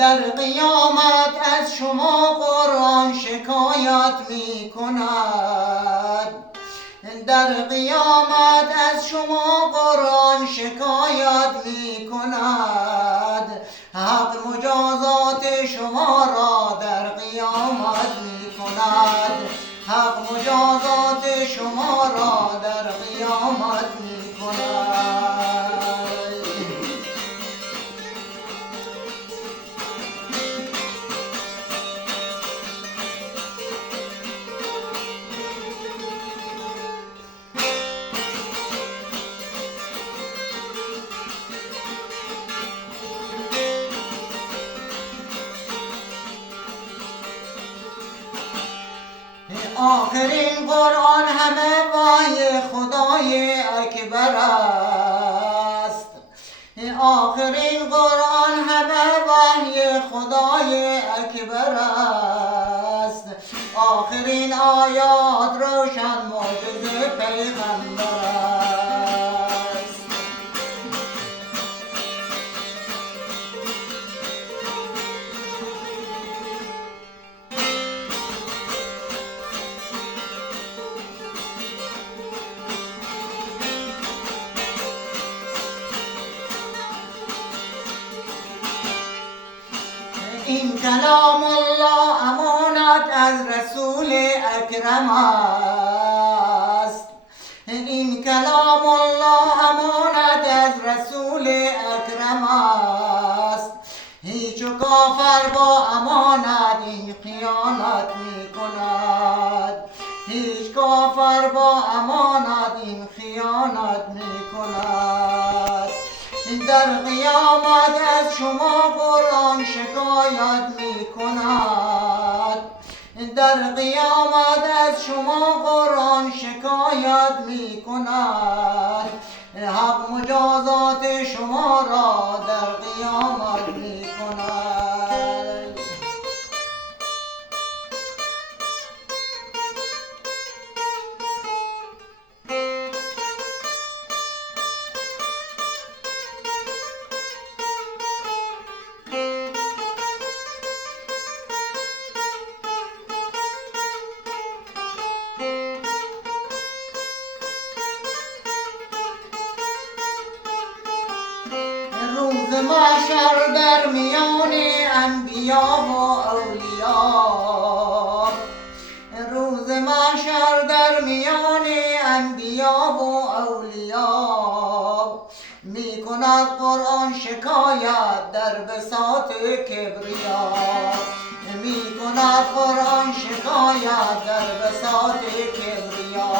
در قیامت از شما قرآن شکایت می کند. در قیامت از شما قرآن شکایت می کند. حق مجازات شما را در قیامت می کند. حق مجازات شما را در قیامت می کند. آخرین قرآن همه وحی خدای اکبر است. آخرین قرآن همه وحی خدای اکبر است. آخرین آیات روشن معجزه پیغمبر است. این کلام الله امانت از رسول اکرم است. این کلام الله امانت از رسول اکرم است. هیچ کافر با امانت این خیانت می کند. هیچ کافر با امانت این خیانت می کند. در قیامت از شما قرآن شکایت می کند. در قیامت از شما قرآن شکایت می کند. حق مجازات شما را در قیامت می کند. روز محشر در میان انبیا و اولیا. روز محشر در میان انبیا و اولیا. می کند قرآن شکایت در بساط کبریا. می کند قرآن شکایت در بساط کبریا.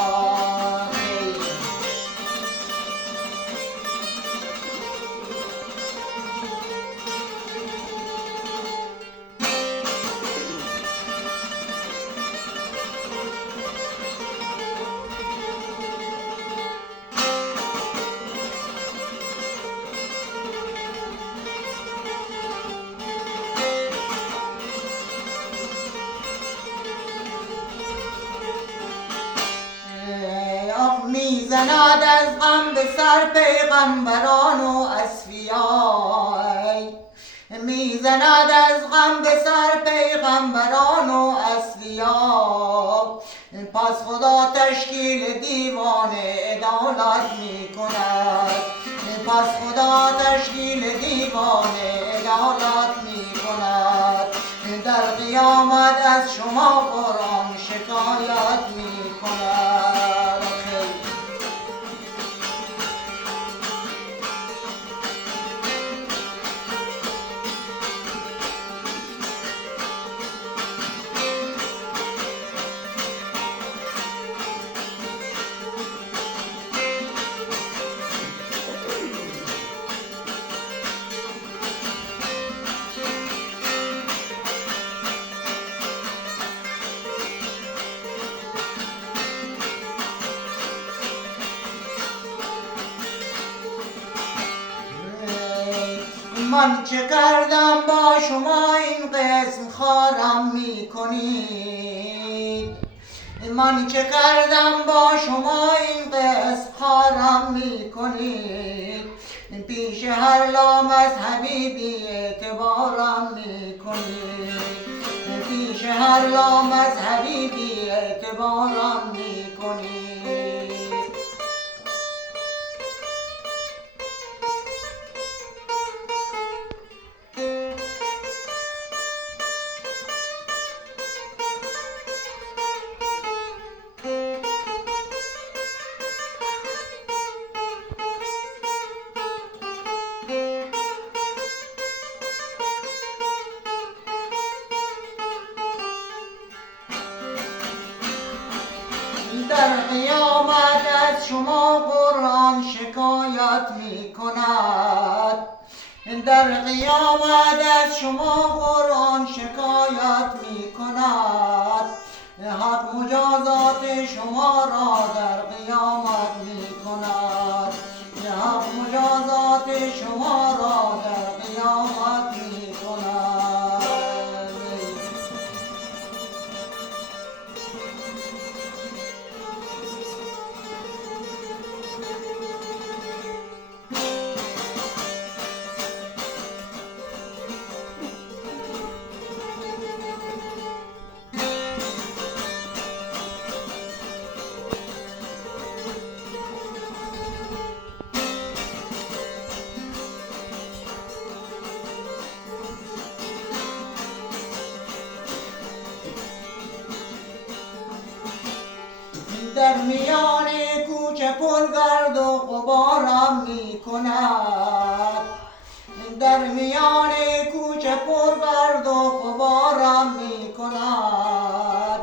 میزند از غم به سر پیغمبران و اصفیای. میزند از غم به سر پیغمبران و اصفیا. پس خدا تشکیل دیوان عدالت می کند. پس خدا تشکیل دیوان عدالت می کند. در قیامت از شما قرآن شکایت می کند. من چه کردم با شما این قسم خارم می کنید؟ من چه کردم با شما این قسم خارم می کنید؟ پیش هر لامذهبی بی اعتبارم می لا مذهبی بی اعتبارم میکنید. در قیامت از شما قرآن شکایت می کند. در قیامت از شما قرآن شکایت می کند. حق مجازات شما را در قیامت می کند. حق مجازات شما را در قیامت می کند. در میان کوچه پرگرد و غبارم می کند. در میان کوچه پرگرد و غبارم می کند.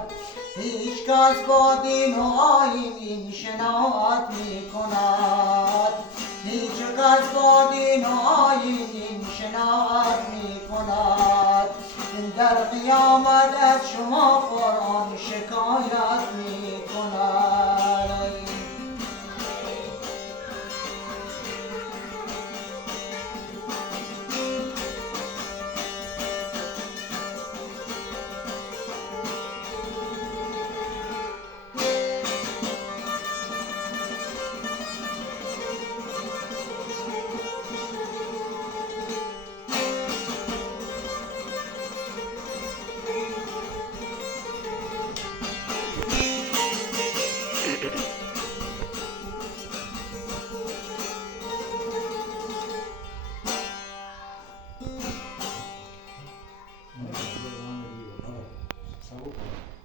هیچ کس با دین و آیین این شناعت می کند. هیچ کس با دین و آیین این شناعت می کند. در قیامت از شما قرآن شکایت می کند. Saúde.